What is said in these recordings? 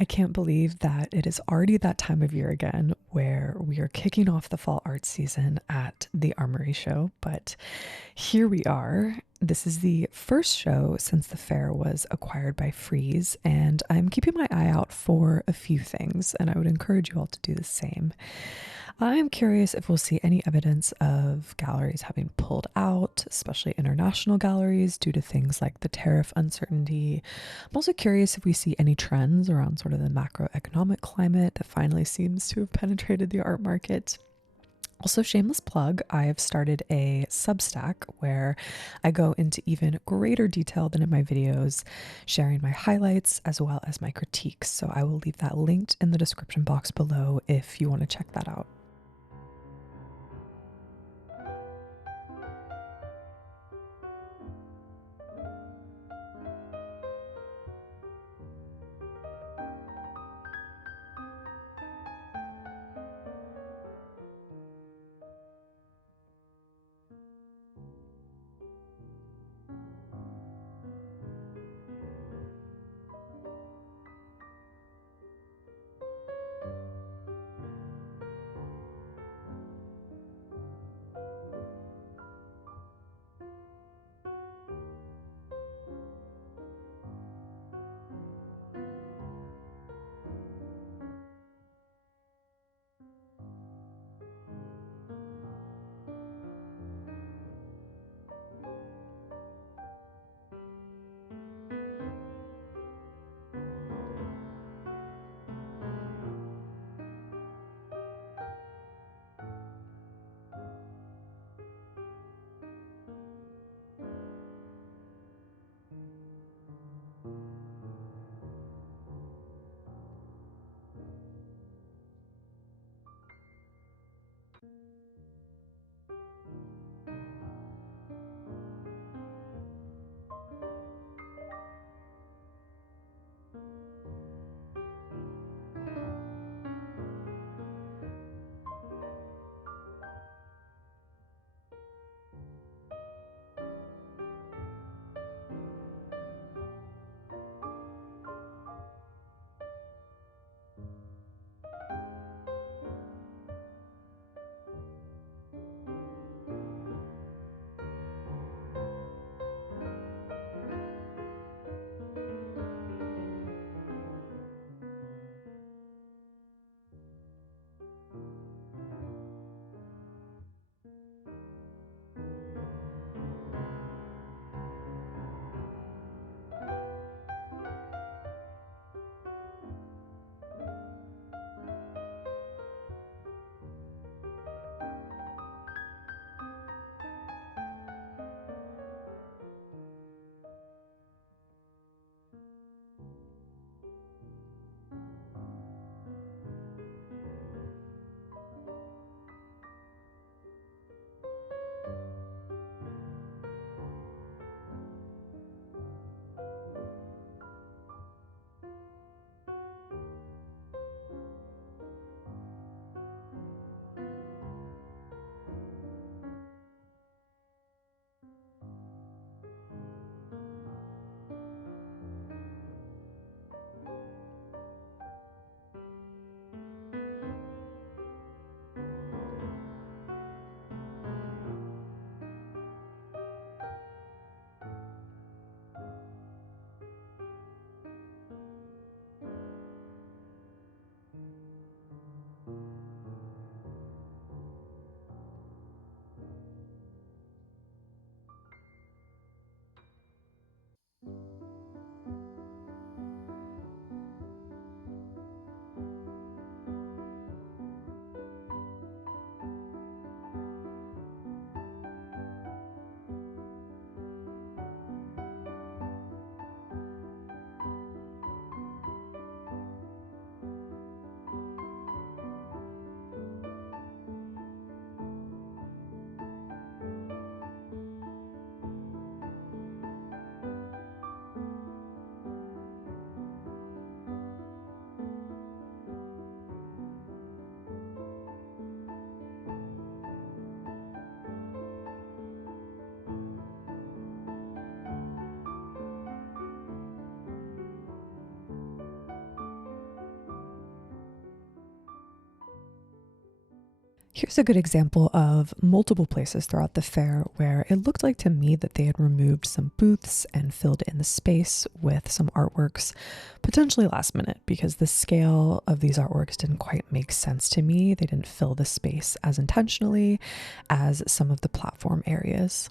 I can't believe that it is already that time of year again where we are kicking off the fall art season at the Armory Show, but here we are. This is the first show since the fair was acquired by Freeze, and I'm keeping my eye out for a few things, and I would encourage you all to do the same. I'm curious if we'll see any evidence of galleries having pulled out, especially international galleries, due to things like the tariff uncertainty. I'm also curious if we see any trends around sort of the macroeconomic climate that finally seems to have penetrated the art market. Also, shameless plug, I have started a Substack where I go into even greater detail than in my videos, sharing my highlights as well as my critiques. So I will leave that linked in the description box below if you want to check that out. Here's a good example of multiple places throughout the fair where it looked like to me that they had removed some booths and filled in the space with some artworks, potentially last minute, because the scale of these artworks didn't quite make sense to me. They didn't fill the space as intentionally as some of the platform areas.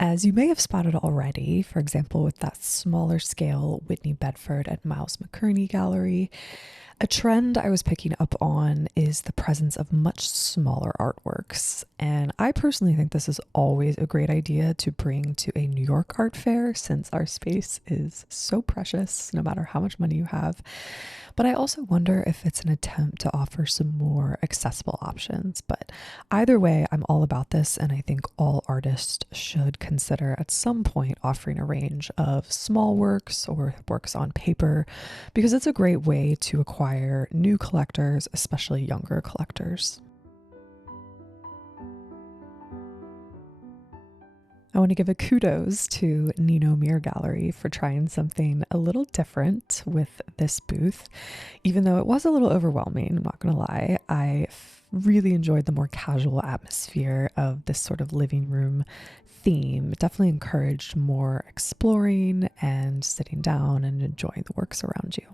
As you may have spotted already, for example, with that smaller scale Whitney Bedford and Miles McCurney gallery, a trend I was picking up on is the presence of much smaller artworks. And I personally think this is always a great idea to bring to a New York art fair since our space is so precious no matter how much money you have. But I also wonder if it's an attempt to offer some more accessible options. But either way, I'm all about this, and I think all artists should consider at some point offering a range of small works or works on paper because it's a great way to acquire new collectors, especially younger collectors. I want to give a kudos to Nino Mir Gallery for trying something a little different with this booth. Even though it was a little overwhelming, I'm not going to lie, really enjoyed the more casual atmosphere of this sort of living room theme. It definitely encouraged more exploring and sitting down and enjoying the works around you.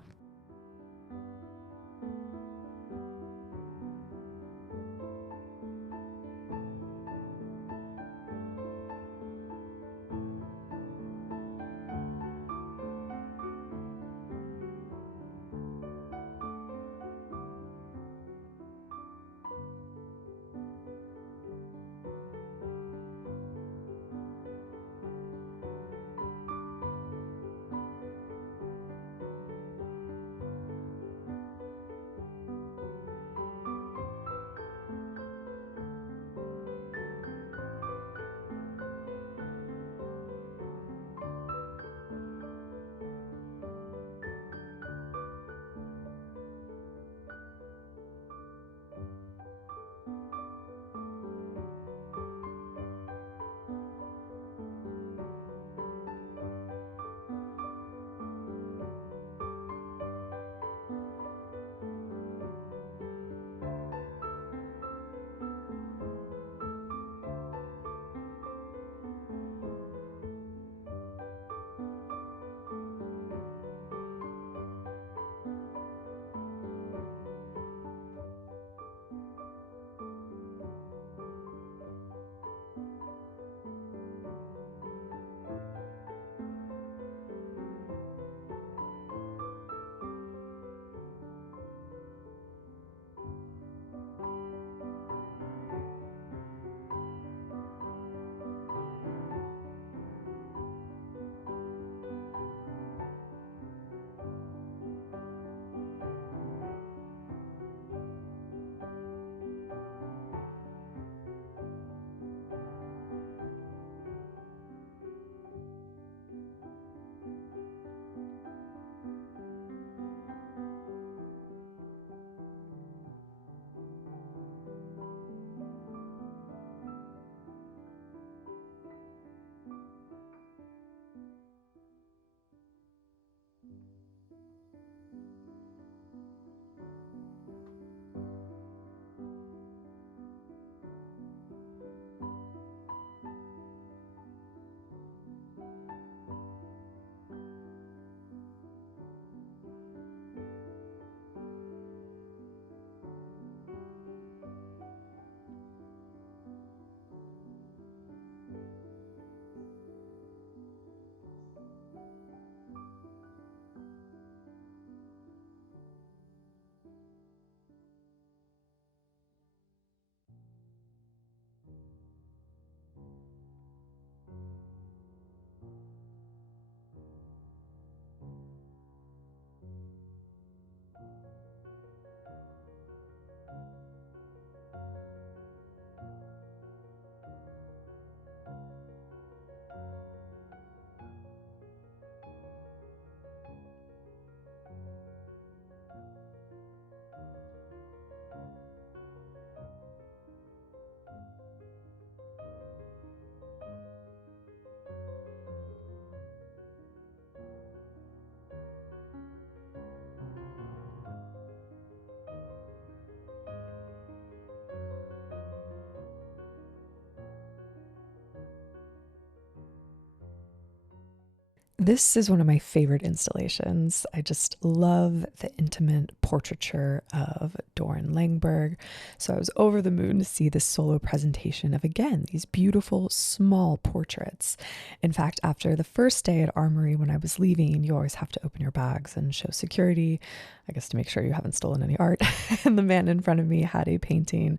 This is one of my favorite installations. I just love the intimate portraiture of Doran Langberg. So I was over the moon to see this solo presentation of, again, these beautiful small portraits. In fact, after the first day at Armory, when I was leaving, you always have to open your bags and show security, I guess to make sure you haven't stolen any art. And the man in front of me had a painting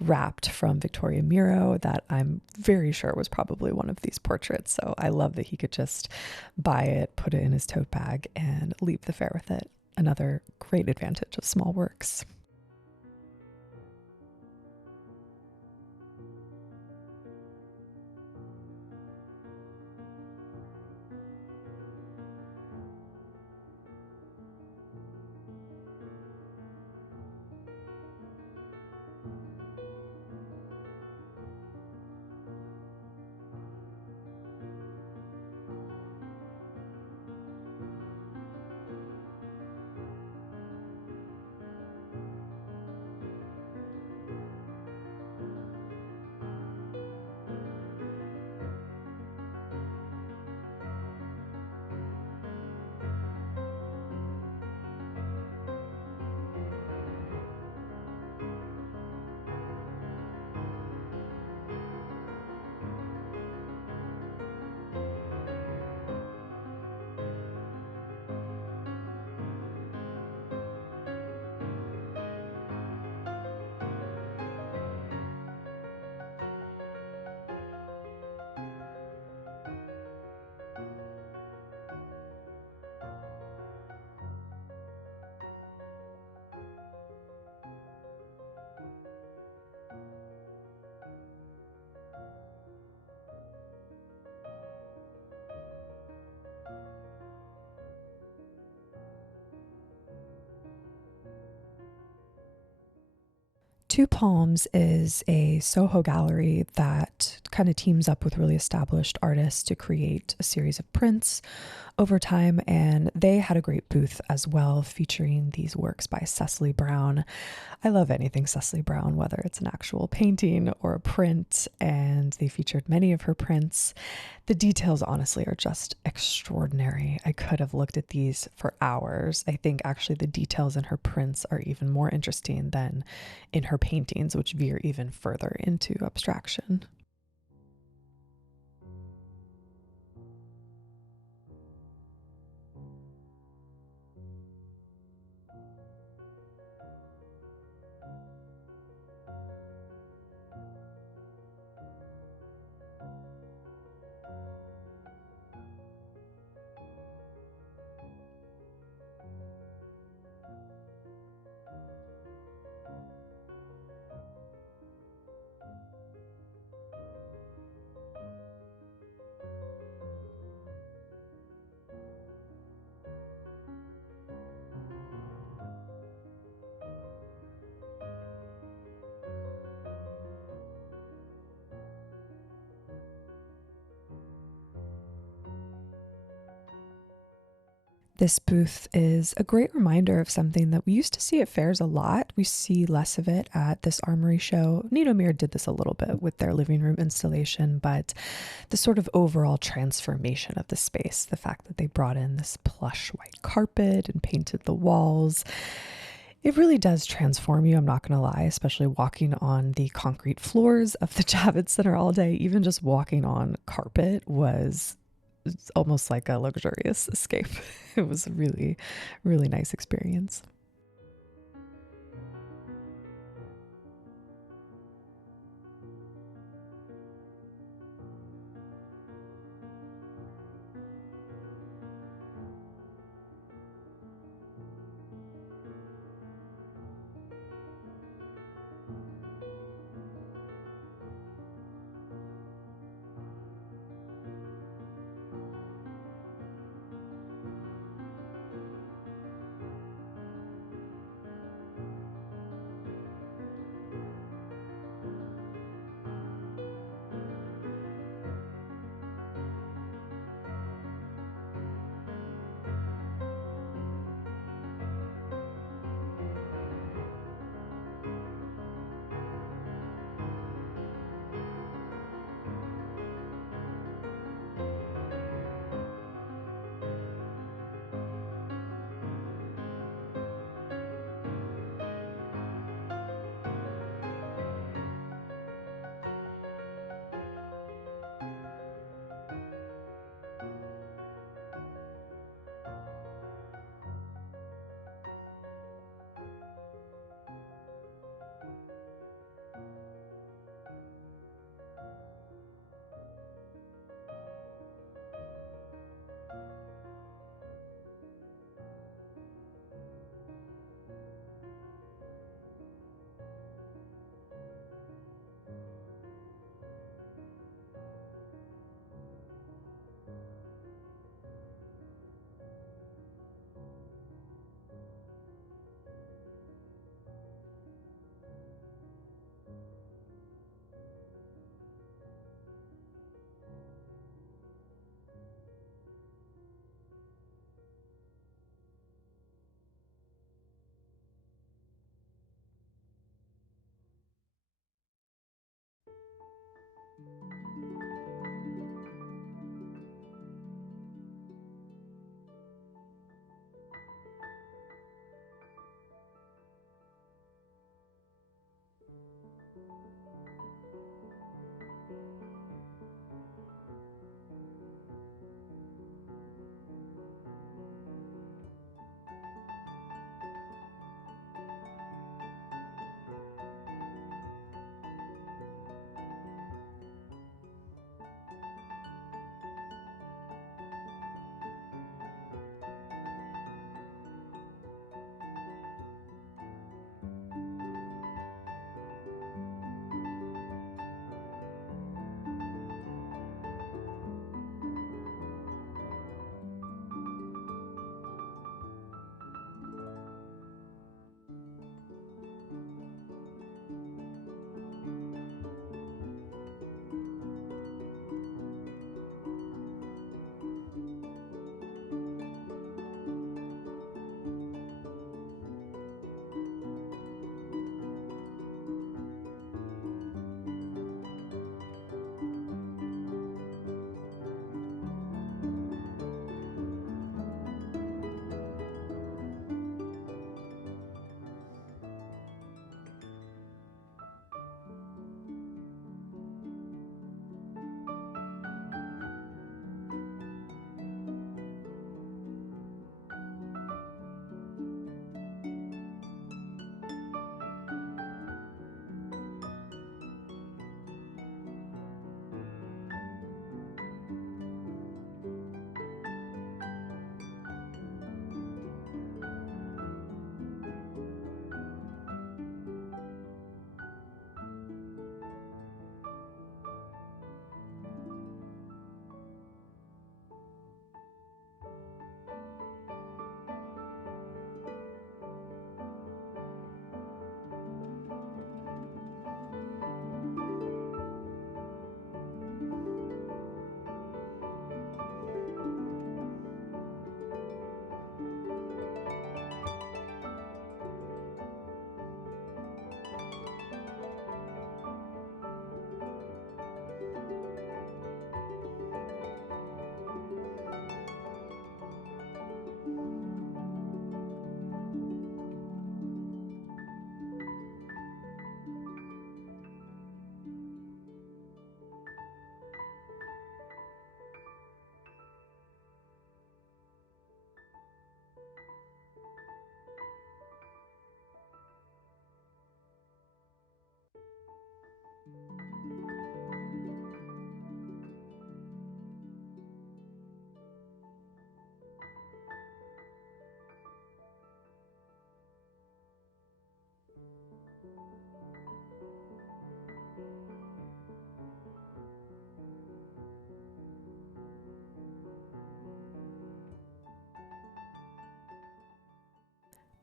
wrapped from Victoria Miro that I'm very sure was probably one of these portraits. So I love that he could just buy it, put it in his tote bag, and leave the fair with it. Another great advantage of small works. Two Palms is a Soho gallery that kind of teams up with really established artists to create a series of prints over time, and they had a great booth as well featuring these works by Cecily Brown. I love anything Cecily Brown, whether it's an actual painting or a print, and they featured many of her prints. The details honestly are just extraordinary. I could have looked at these for hours. I think actually the details in her prints are even more interesting than in her paintings, which veer even further into abstraction. This booth is a great reminder of something that we used to see at fairs a lot. We see less of it at this Armory show. Nidomir did this a little bit with their living room installation, but the sort of overall transformation of the space, the fact that they brought in this plush white carpet and painted the walls, it really does transform you, I'm not going to lie, especially walking on the concrete floors of the Javits Center all day. Even just walking on carpet was almost like a luxurious escape. It was a really, really nice experience.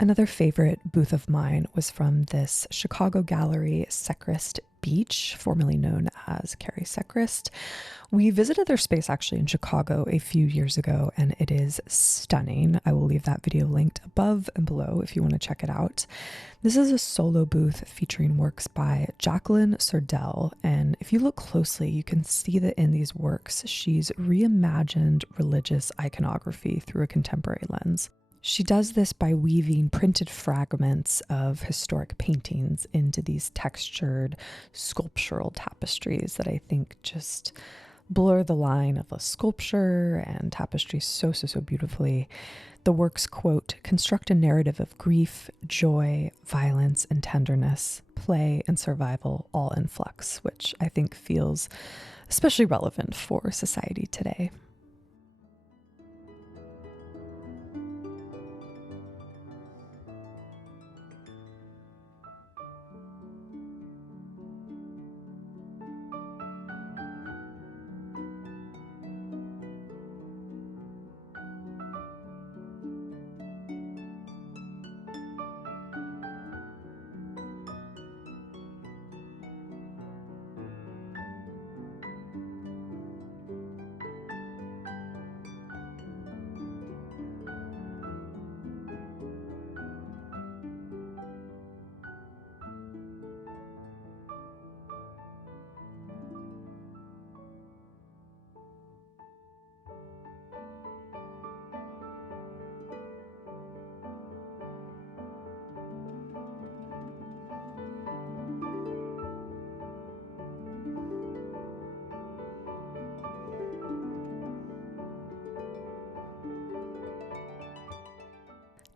Another favorite booth of mine was from this Chicago gallery, Secrist Beach, formerly known as Carrie Secrist. We visited their space actually in Chicago a few years ago, and it is stunning. I will leave that video linked above and below if you want to check it out. This is a solo booth featuring works by Jacqueline Surdell, and if you look closely, you can see that in these works, she's reimagined religious iconography through a contemporary lens. She does this by weaving printed fragments of historic paintings into these textured sculptural tapestries that I think just blur the line of a sculpture and tapestry so beautifully. The works, quote, construct a narrative of grief, joy, violence, and tenderness, play and survival all in flux, which I think feels especially relevant for society today.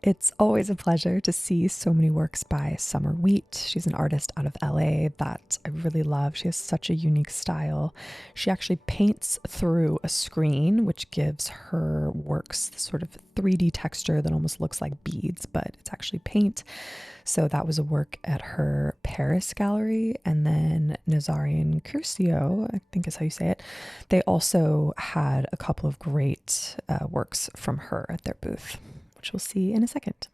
It's always a pleasure to see so many works by Summer Wheat. She's an artist out of LA that I really love. She has such a unique style. She actually paints through a screen, which gives her works this sort of 3D texture that almost looks like beads, but it's actually paint. So that was a work at her Paris gallery. And then Nazarian Curcio, I think is how you say it, they also had a couple of great works from her at their booth, which we'll see in a second.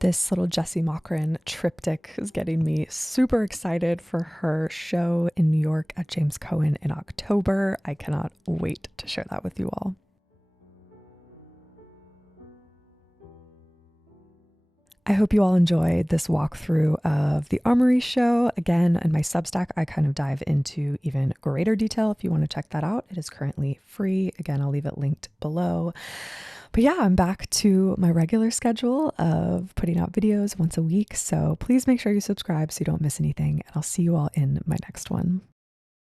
This little Jessie Mockran triptych is getting me super excited for her show in New York at James Cohen in October. I cannot wait to share that with you all. I hope you all enjoyed this walkthrough of the Armory Show. Again, in my Substack, I kind of dive into even greater detail if you want to check that out. It is currently free. Again, I'll leave it linked below. But yeah, I'm back to my regular schedule of putting out videos once a week. So please make sure you subscribe so you don't miss anything. And I'll see you all in my next one.